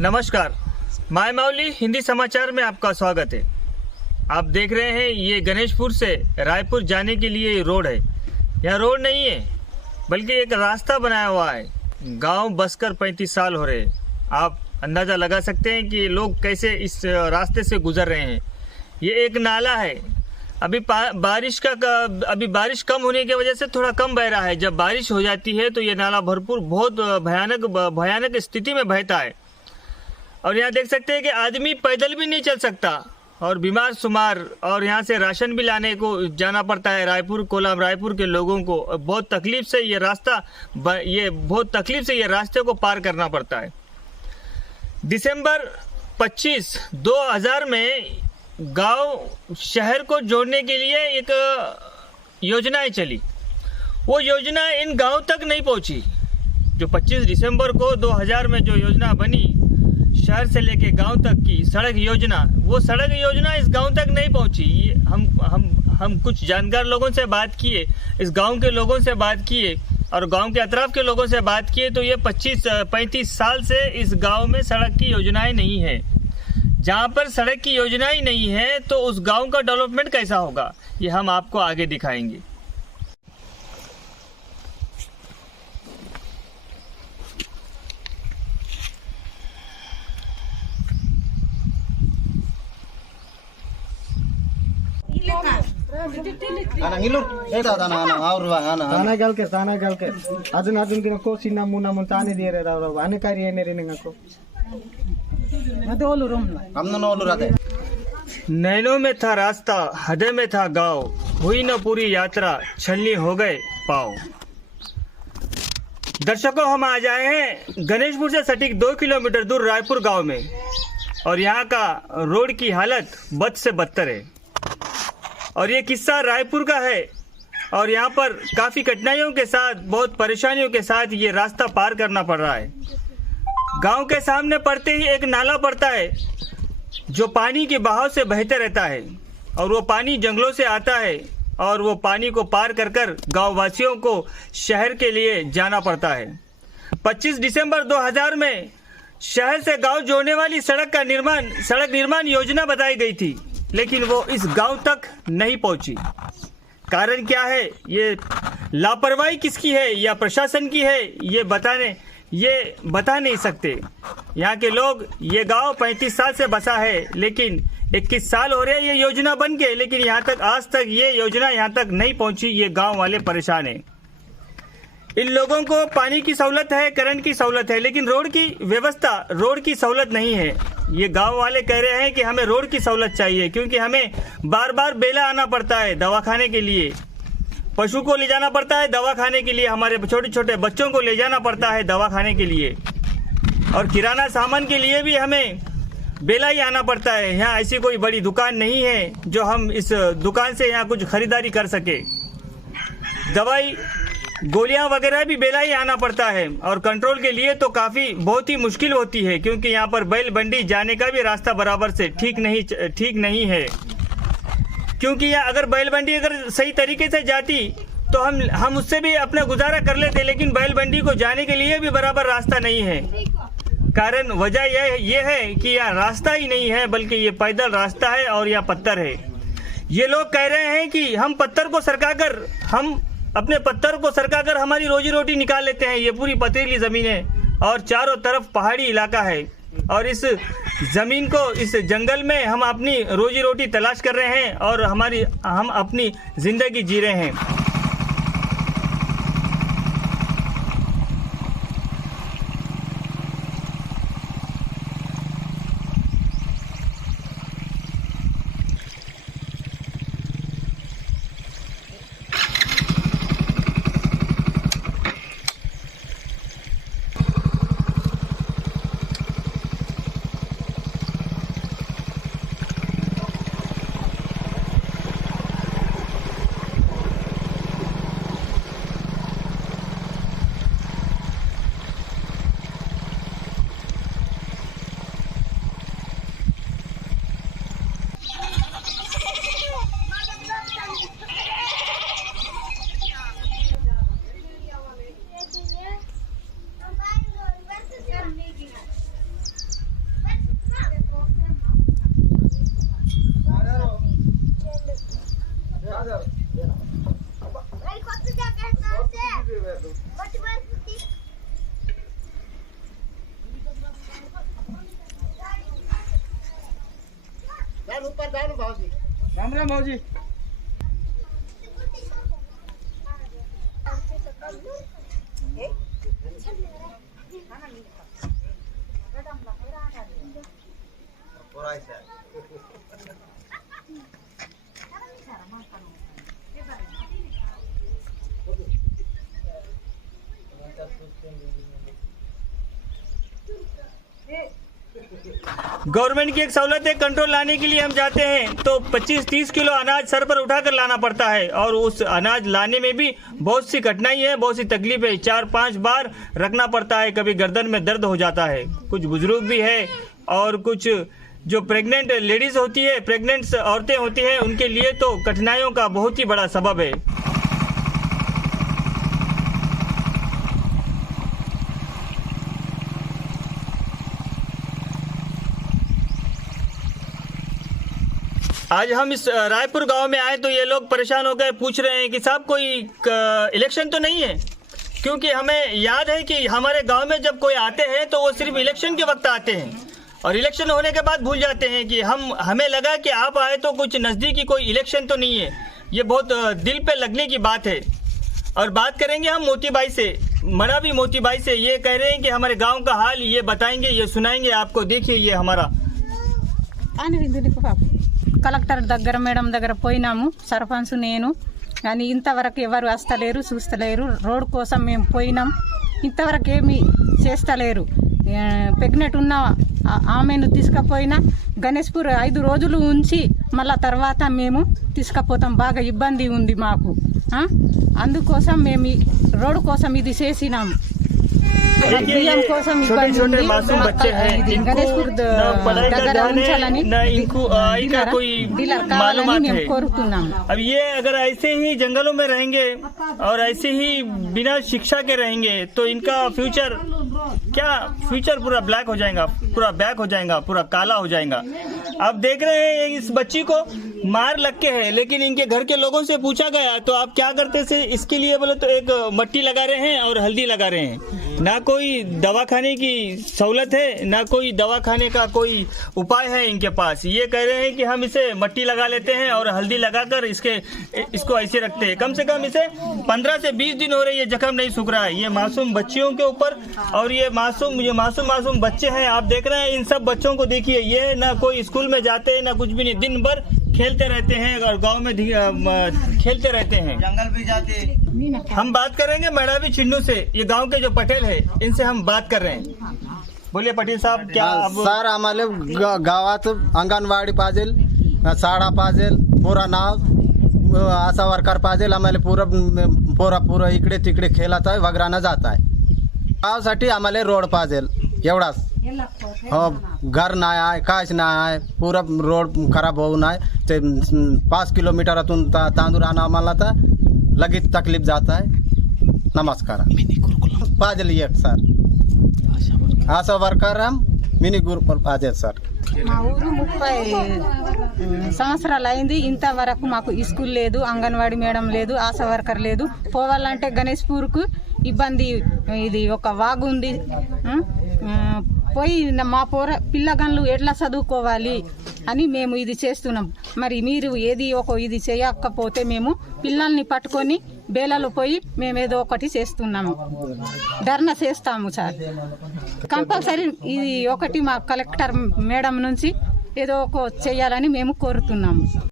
नमस्कार, माय माउली हिंदी समाचार में आपका स्वागत है। आप देख रहे हैं ये गणेशपुर से रायपुर जाने के लिए रोड है। यह रोड नहीं है बल्कि एक रास्ता बनाया हुआ है। गांव बसकर 35 साल हो रहे हैं। आप अंदाज़ा लगा सकते हैं कि लोग कैसे इस रास्ते से गुजर रहे हैं। ये एक नाला है। अभी बारिश कम होने की वजह से थोड़ा कम बह रहा है। जब बारिश हो जाती है तो ये नाला बहुत भयानक स्थिति में बहता है। और यहाँ देख सकते हैं कि आदमी पैदल भी नहीं चल सकता और बीमार शुमार, और यहाँ से राशन भी लाने को जाना पड़ता है। रायपुर के लोगों को बहुत तकलीफ से ये रास्ते को पार करना पड़ता है। दिसंबर 25, 2000 में गांव शहर को जोड़ने के लिए एक योजनाएं चली। वो योजना इन गांव तक नहीं पहुंची। जो 25 दिसंबर को 2000 में जो योजना बनी शहर से लेके गांव तक की सड़क योजना, वो सड़क योजना इस गांव तक नहीं पहुंची। हम कुछ जानकार लोगों से बात किए, इस गांव के लोगों से बात किए और गांव के अतराफ के लोगों से बात किए तो ये 35 साल से इस गांव में सड़क की योजनाएं नहीं है। जहां पर सड़क की योजना ही नहीं है तो उस गांव का डेवलपमेंट कैसा होगा, ये हम आपको आगे दिखाएंगे। नैनों में था रास्ता, हृदय में था गाँव, हुई न पूरी यात्रा, छलनी हो गए पाँव। दर्शकों, हम आ जाए हैं गणेशपुर से सटीक 2 किलोमीटर दूर रायपुर गांव में और यहाँ का रोड की हालत बद से बदतर है। और ये किस्सा रायपुर का है और यहाँ पर काफ़ी कठिनाइयों के साथ, बहुत परेशानियों के साथ ये रास्ता पार करना पड़ रहा है। गांव के सामने पड़ते ही एक नाला पड़ता है जो पानी के बहाव से बहते रहता है और वो पानी जंगलों से आता है और वो पानी को पार कर कर गाँव वासियों को शहर के लिए जाना पड़ता है। 25 दिसंबर 2000 में शहर से गांव जोड़ने वाली सड़क निर्माण योजना बताई गई थी, लेकिन वो इस गांव तक नहीं पहुंची। कारण क्या है, ये लापरवाही किसकी है या प्रशासन की है, ये बता नहीं सकते। यहाँ के लोग, ये गांव 35 साल से बसा है, लेकिन 21 साल हो रहे ये योजना बन के, लेकिन आज तक ये योजना यहाँ तक नहीं पहुंची। ये गांव वाले परेशान हैं। इन लोगों को पानी की सहूलत है, करंट की सहूलत है, लेकिन रोड की सहूलत नहीं है। ये गांव वाले कह रहे हैं कि हमें रोड की सहूलत चाहिए, क्योंकि हमें बार बार बेला आना पड़ता है दवाखाने के लिए, पशु को ले जाना पड़ता है दवाखाने के लिए, हमारे छोटे छोटे बच्चों को ले जाना पड़ता है दवाखाने के लिए, और किराना सामान के लिए भी हमें बेला ही आना पड़ता है। यहाँ ऐसी कोई बड़ी दुकान नहीं है जो हम इस दुकान से यहाँ कुछ खरीदारी कर सके। दवाई गोलियां वगैरह भी बेला ही आना पड़ता है और कंट्रोल के लिए तो बहुत ही मुश्किल होती है, क्योंकि यहाँ पर बैल मंडी जाने का भी रास्ता बराबर से ठीक नहीं है। क्योंकि अगर बैल मंडी अगर सही तरीके से जाती तो हम उससे भी अपना गुजारा कर लेते, लेकिन बैल मंडी को जाने के लिए भी बराबर रास्ता नहीं है। कारण वजह ये है कि यहाँ रास्ता ही नहीं है, बल्कि ये पैदल रास्ता है और यह पत्थर है। ये लोग कह रहे हैं कि हम अपने पत्थर को सरकाकर हमारी रोजी रोटी निकाल लेते हैं। ये पूरी पथरीली ज़मीन है और चारों तरफ पहाड़ी इलाका है, और इस ज़मीन को, इस जंगल में हम अपनी रोजी रोटी तलाश कर रहे हैं और हम अपनी ज़िंदगी जी रहे हैं। राम राम भाजी। गवर्नमेंट की एक सहूलत है, कंट्रोल लाने के लिए हम जाते हैं तो 25-30 किलो अनाज सर पर उठाकर लाना पड़ता है और उस अनाज लाने में भी बहुत सी कठिनाई है, बहुत सी तकलीफ है। 4-5 बार रखना पड़ता है, कभी गर्दन में दर्द हो जाता है। कुछ बुजुर्ग भी है और कुछ जो प्रेग्नेंट लेडीज होती है, प्रेग्नेंट औरतें होती हैं, उनके लिए तो कठिनाइयों का बहुत ही बड़ा सबब है। आज हम इस रायपुर गांव में आए तो ये लोग परेशान हो गए, पूछ रहे हैं कि साहब कोई इलेक्शन तो नहीं है, क्योंकि हमें याद है कि हमारे गांव में जब कोई आते हैं तो वो सिर्फ इलेक्शन के वक्त आते हैं और इलेक्शन होने के बाद भूल जाते हैं कि हमें लगा कि आप आए तो कुछ नज़दीकी कोई इलेक्शन तो नहीं है। ये बहुत दिल पे लगने की बात है। और बात करेंगे हम मोती बाई से, मनावी मोती बाई से। ये कह रहे हैं कि हमारे गाँव का हाल ये बताएंगे, ये सुनाएंगे आपको। देखिए ये हमारा కలెక్టర్ దగ్గర మేడం దగ్గర పోయినాము, సర్పంచ్ నేను, కానీ ఇంతవరకు ఎవరు వస్తలేరు, చూస్తలేరు. రోడ్ కోసం మేము పోయినాం, ఇంతవరకు ఏమీ చేస్తలేరు. ప్రెగ్నెంట్ ఉన్న ఆమెను తీసుకుపోయినా గణేష్పూర్ 5 రోజులు ఉంచి మళ్ళా తర్వాత మేము తీసుకుపోతాం. బాగా ఇబ్బంది ఉంది మాకు. అందుకోసం మేము రోడ్ కోసం ఇది చేసినాము. బియ్యం కోసం ఇబ్బంది ఉంది. గణేష్పూర్ దగ్గర ఉంచాలని మేము కోరుతున్నాము. अब ये अगर ऐसे ही जंगलों में रहेंगे और ऐसे ही बिना शिक्षा के रहेंगे तो इनका फ्यूचर क्या, फ्यूचर पूरा ब्लैक हो जाएगा, पूरा बैक हो जाएगा, पूरा काला हो जाएगा। आप देख रहे हैं इस बच्ची को मार लग के है, लेकिन इनके घर के लोगों से पूछा गया तो आप क्या करते थे इसके लिए, बोले तो एक मट्टी लगा रहे हैं और हल्दी लगा रहे हैं। ना कोई दवाखाने की सहूलत है, ना कोई दवाखाने का कोई उपाय है इनके पास। ये कह रहे हैं कि हम इसे मट्टी लगा लेते हैं और हल्दी लगाकर इसको ऐसे रखते हैं। कम से कम इसे 15 से 20 दिन हो रहे, ये जख्म नहीं सूख रहा है। ये मासूम बच्चियों के ऊपर, और ये मासूम बच्चे हैं। आप देख रहे हैं इन सब बच्चों को, देखिए ये ना कोई स्कूल में जाते हैं ना कुछ भी नहीं, दिन भर खेलते रहते हैं और गांव में खेलते रहते हैं, जंगल भी जाते हैं। हम बात करेंगे मनावी छिन्नू से, ये गांव के जो पटेल है इनसे हम बात कर रहे हैं। बोलिए पटेल साहब, क्या सर आम्हाला गावात अंगणवाडी पाहिजेल, शाळा पाहिजेल, पुरा नाव असा वर्कर पाहिजेल. आम्हाला पुरा इकडे तिकडे खेळत आहे, वगैरे जात आहे. गावासाठी आम्हाला रोड पाहिजेल, एवढाच. हो, घर नाही आहे, काहीच नाही आहे. पुरा रोड खराब होऊ नये. ते 5 किलोमीटरातून तांदूळ आणा आम्हाला तर लगेच तकलीफ जात आहे. नमस्कार. पाहिजेल एक सर आशा वर्कर మినీ గ్రూప్ పాజే సార్. మా ఊరు 30 సంవత్సరాలు అయింది, ఇంతవరకు మాకు స్కూల్ లేదు, అంగన్వాడీ మేడం లేదు, ఆశా వర్కర్ లేదు. పోవాలంటే గణేష్పూర్కు ఇబ్బంది. ఇది ఒక వాగు ఉంది, పోయి మా పిల్లగాళ్ళు ఎట్లా చదువుకోవాలి అని మేము ఇది చేస్తున్నాం. మరి మీరు ఇది చేయకపోతే మేము పిల్లల్ని పట్టుకొని బేలలో పోయి మేము ఏదో ఒకటి చేస్తున్నాము, ధర్నా చేస్తాము సార్. కంపల్సరీ ఇది ఒకటి మా కలెక్టర్ మేడం నుంచి ఏదో ఒక చేయాలని మేము కోరుతున్నాము.